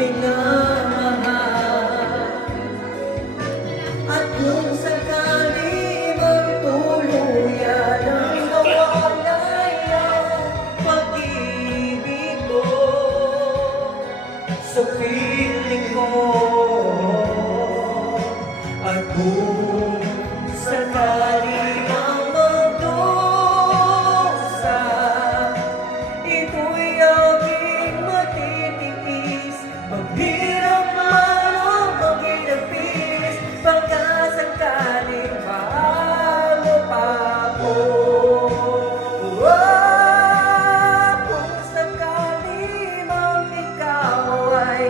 minamahal. At kung sakali mang tuluyan ang mawalay ang pag-ibig ko sa piling ko, at kung sakali ang magdusa, ito'y aking matitiis, maghirap man o maghirapis, pagkasakaling mahal mo pa ako. Kung sakali mang ikaw ay